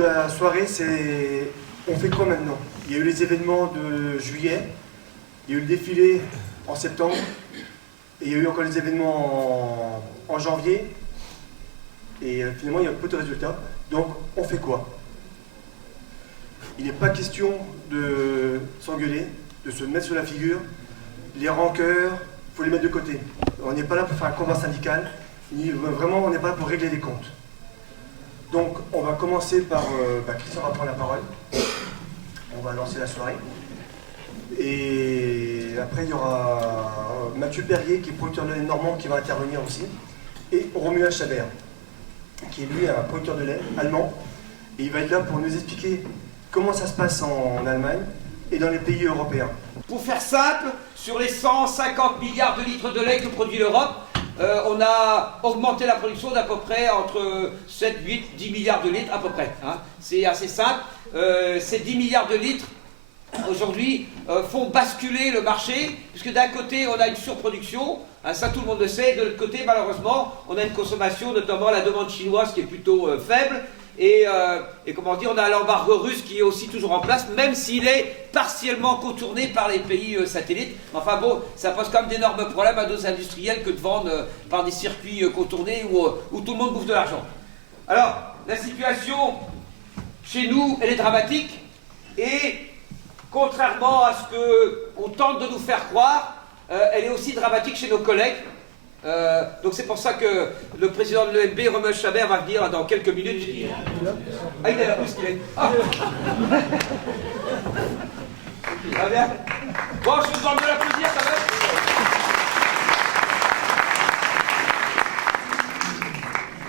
la soirée, c'est on fait quoi maintenant? Il y a eu les événements de juillet, il y a eu le défilé en septembre, et il y a eu encore les événements en janvier, et finalement il y a peu de résultats. Donc on fait quoi? Il n'est pas question de s'engueuler, de se mettre sur la figure. Les rancœurs, il faut les mettre de côté. On n'est pas là pour faire un combat syndical, ni vraiment on n'est pas là pour régler les comptes. Donc on va commencer par Christian va prendre la parole. On va lancer la soirée. Et après il y aura Mathieu Perrier qui est producteur de lait normand qui va intervenir aussi. Et Romuald Chabert qui est lui un producteur de lait allemand. Et il va être là pour nous expliquer comment ça se passe en Allemagne et dans les pays européens. Pour faire simple, sur les 150 milliards de litres de lait que produit l'Europe, on a augmenté la production d'à peu près entre 7, 8, 10 milliards de litres à peu près. Hein. C'est assez simple. Ces 10 milliards de litres, aujourd'hui, font basculer le marché, puisque d'un côté, on a une surproduction, hein, ça tout le monde le sait, de l'autre côté, malheureusement, on a une consommation, notamment la demande chinoise qui est plutôt faible, et comment dire, on a l'embargo russe qui est aussi toujours en place, même s'il est partiellement contourné par les pays satellites. Enfin bon, ça pose quand même d'énormes problèmes à nos industriels que de vendre par des circuits contournés où tout le monde bouffe de l'argent. Alors, la situation chez nous, elle est dramatique, et contrairement à ce qu'on tente de nous faire croire, elle est aussi dramatique chez nos collègues. Donc c'est pour ça que le président de l'EMB, Romuald Chabert, va venir dans quelques minutes. Ah, il est là, où est-ce qu'il est? Ah. Ça va bien? Bon, je vous demande de l'applaudir quand même.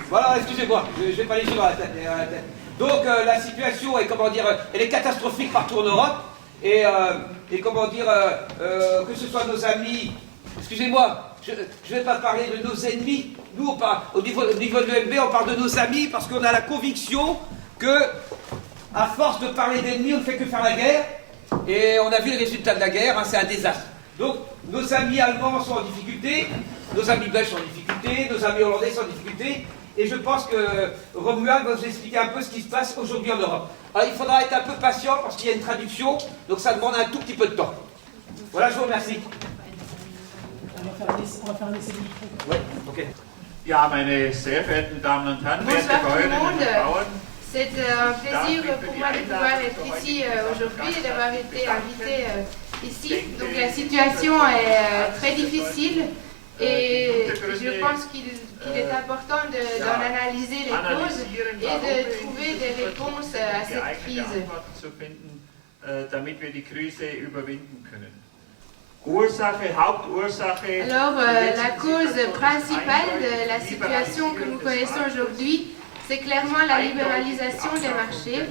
Voilà, excusez-moi, je ne vais pas les sur la tête. Donc la situation est, comment dire, elle est catastrophique partout en Europe. Et comment dire, que ce soit nos amis, excusez-moi, je ne vais pas parler de nos ennemis. Nous, au niveau de l'EMB, on parle de nos amis parce qu'on a la conviction que, à force de parler d'ennemis, on ne fait que faire la guerre. Et on a vu les résultats de la guerre, hein, c'est un désastre. Donc, nos amis allemands sont en difficulté, nos amis belges sont en difficulté, nos amis hollandais sont en difficulté. Et je pense que Romuald va vous expliquer un peu ce qui se passe aujourd'hui en Europe. Alors, il faudra être un peu patient parce qu'il y a une traduction, donc ça demande un tout petit peu de temps. Voilà, je vous remercie. On va faire un essai. Oui, ok. Ja, meine sehr verehrten Damen und Herren, werte Bonsoir tout le Bäuerinnen monde. und Bauern, C'est un plaisir pour moi de pouvoir être ici aujourd'hui et d'avoir été invité ici. Donc la situation est très difficile et je pense qu'il est important d'en analyser les causes et de trouver des réponses à cette crise. Antworten zu finden, damit wir die Krise überwinden können. Ursache, Hauptursache. Alors la cause principale de la situation que nous connaissons aujourd'hui, c'est clairement la libéralisation des marchés,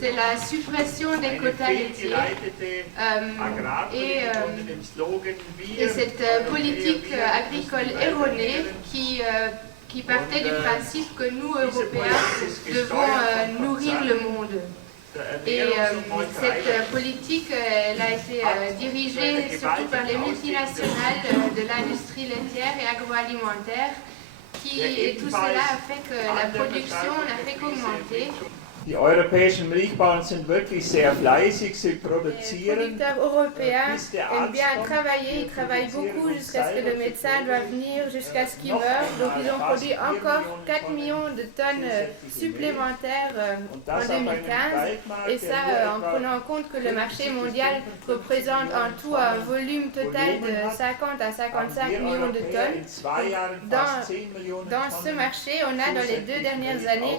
c'est la suppression des quotas laitiers et cette politique agricole erronée qui partait du principe que nous, Européens, devons nourrir le monde. Et cette politique, elle a été dirigée surtout par les multinationales de l'industrie laitière et agroalimentaire. Et tout cela a fait que la production n'a fait qu'augmenter. Die europäischen Milchbauern sind wirklich sehr fleißig, sie Les produzieren. producteurs européens aiment bien travailler, ils travaillent beaucoup jusqu'à ce que le médecin doit venir, jusqu'à ce qu'il meure. Donc ils ont produit encore 4 millions de tonnes supplémentaires en 2015. Et ça en prenant en compte que le marché mondial représente en tout un volume total de 50 à 55 millions de tonnes. Dans ce marché, on a dans les 2 dernières années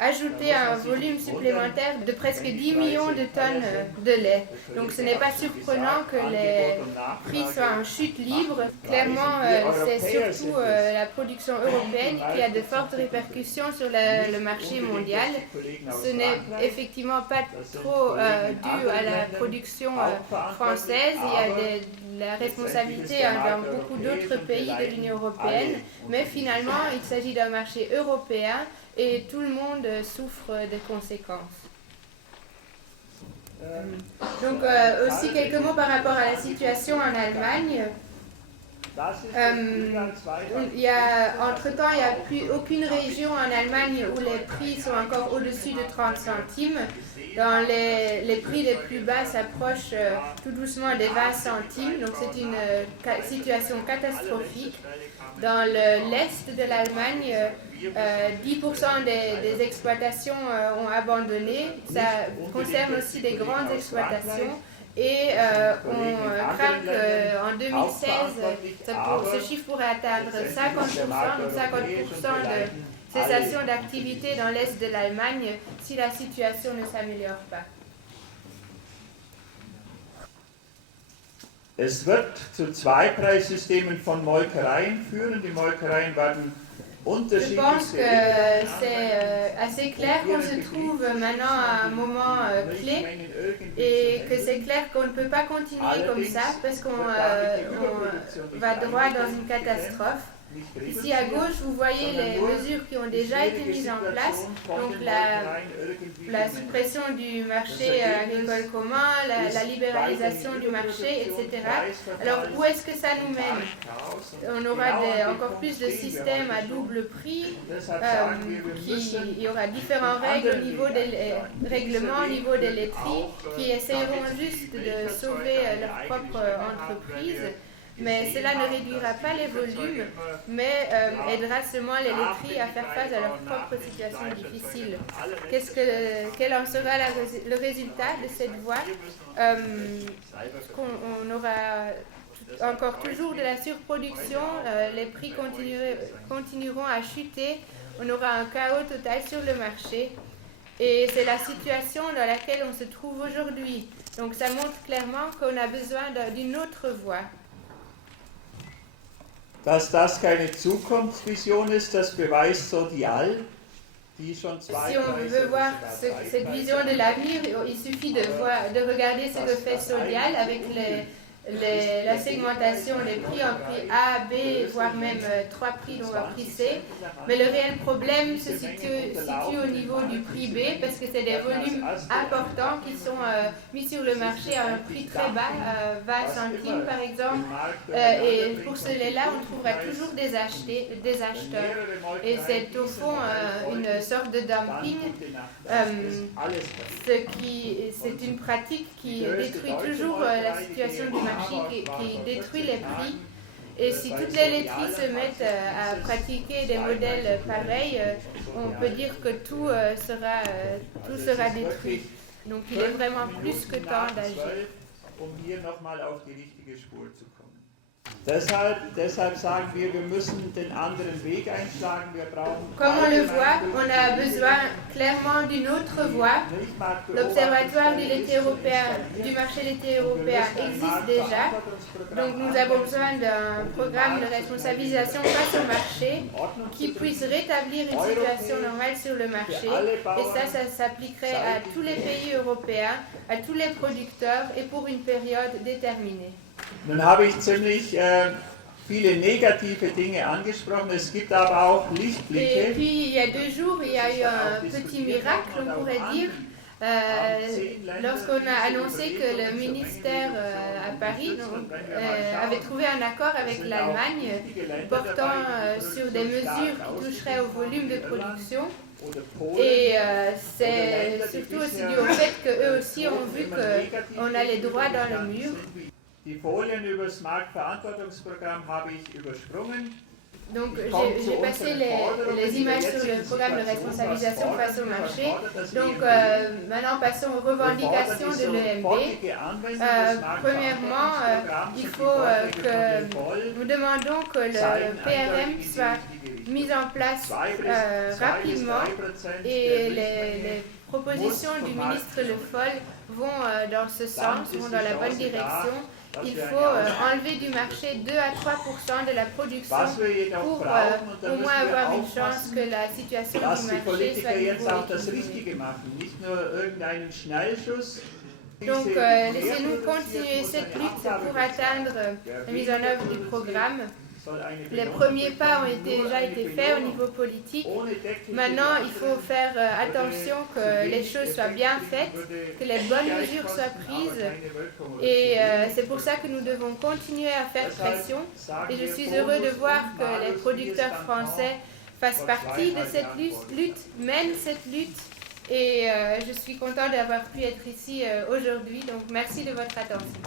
ajouter un volume supplémentaire de presque 10 millions de tonnes de lait. Donc ce n'est pas surprenant que les prix soient en chute libre. Clairement, c'est surtout la production européenne qui a de fortes répercussions sur le marché mondial. Ce n'est effectivement pas trop dû à la production française. Il y a la responsabilité dans beaucoup d'autres pays de l'Union européenne. Mais finalement, il s'agit d'un marché européen et tout le monde souffre des conséquences. Donc aussi quelques mots par rapport à la situation en Allemagne. Entre-temps, il n'y a plus aucune région en Allemagne où les prix sont encore au-dessus de 30 centimes. Dans les prix les plus bas s'approchent tout doucement des 20 centimes, donc c'est une situation catastrophique. Dans l'est de l'Allemagne, 10% des exploitations ont abandonné. Ça concerne aussi des grandes exploitations. Et on craint qu'en 2016, ce chiffre pourrait atteindre 50%, donc 50% de cessation d'activité dans l'est de l'Allemagne si la situation ne s'améliore pas. Es wird zu Zweipreissystemen von Molkereien führen. Die Molkereien werden Je pense unterschiedlich. que c'est assez clair qu'on se trouve maintenant à un moment clé et que c'est clair qu'on ne peut pas continuer comme ça parce qu'on va droit dans une catastrophe. Ici à gauche, vous voyez les mesures qui ont déjà été mises en place, donc la suppression du marché agricole commun, la libéralisation du marché, etc. Alors où est-ce que ça nous mène? On aura encore plus de systèmes à double prix, il y aura différentes règles au niveau des règlements, au niveau des laiteries, qui essayeront juste de sauver leur propre entreprise. Mais cela ne réduira pas les volumes, mais aidera seulement les laiteries à faire face à leur propre situation difficile. Quel en sera le résultat de cette voie? On aura encore toujours de la surproduction, les prix continueront à chuter, on aura un chaos total sur le marché. Et c'est la situation dans laquelle on se trouve aujourd'hui. Donc ça montre clairement qu'on a besoin d'une autre voie. Dass das keine Zukunftsvision ist, das beweist Sodial, die schon Si on veut voir cette vision de l'avenir, il suffit de regarder ce que fait Sodial avec la segmentation, les prix en prix A, B, voire même 3 prix, donc un prix C. Mais le réel problème se situe au niveau du prix B parce que c'est des volumes importants qui sont mis sur le marché à un prix très bas, 20 centimes par exemple. Et pour cela, on trouvera toujours des acheteurs. Et c'est au fond une sorte de dumping. C'est une pratique qui détruit toujours la situation du marché, qui détruit les prix. Et si toutes les laiteries se mettent à pratiquer des modèles pareils, on peut dire que tout sera détruit. Donc il est vraiment plus que temps d'agir. Deshalb sagen wir müssen den anderen Weg einschlagen. Wir brauchen. Comme on le voit, on a besoin clairement d'une autre voie. L'Observatoire du marché laitier européen existe déjà. Donc nous avons besoin d'un programme de responsabilisation face au marché qui puisse rétablir une situation normale sur le marché. Et ça s'appliquerait à tous les pays européens, à tous les producteurs et pour une période déterminée. Nun habe ich ziemlich viele negative Dinge angesprochen. Es gibt aber auch Lichtblicke. Et puis il y a 2 jours, il y a eu un petit miracle, on pourrait dire. Lorsqu'on a annoncé que le ministère à Paris avait trouvé un accord avec l'Allemagne portant sur des mesures qui toucheraient au volume de production. Et c'est surtout aussi dû au fait qu'eux aussi ont vu qu'on a les droits dans le mur. Die Folien über das Marktverantwortungsprogramm habe ich übersprungen. Donc j'ai passé les images sur le programme de responsabilisation face au marché. Donc maintenant passons aux revendications de l'EMB. Premièrement, il faut que nous demandons que le PRM soit mis en place rapidement et les propositions du ministre Le Foll vont dans ce sens, vont dans la bonne direction. Il faut enlever du marché 2 à 3% de la production pour au moins avoir une chance que la situation du marché soit équilibrée. Donc laissez-nous continuer cette lutte pour atteindre la mise en œuvre du programme. Les premiers pas ont déjà été faits au niveau politique. Maintenant, il faut faire attention que les choses soient bien faites, que les bonnes mesures soient prises. Et c'est pour ça que nous devons continuer à faire pression. Et je suis heureux de voir que les producteurs français fassent partie de cette lutte, mènent cette lutte. Et je suis contente d'avoir pu être ici aujourd'hui. Donc merci de votre attention.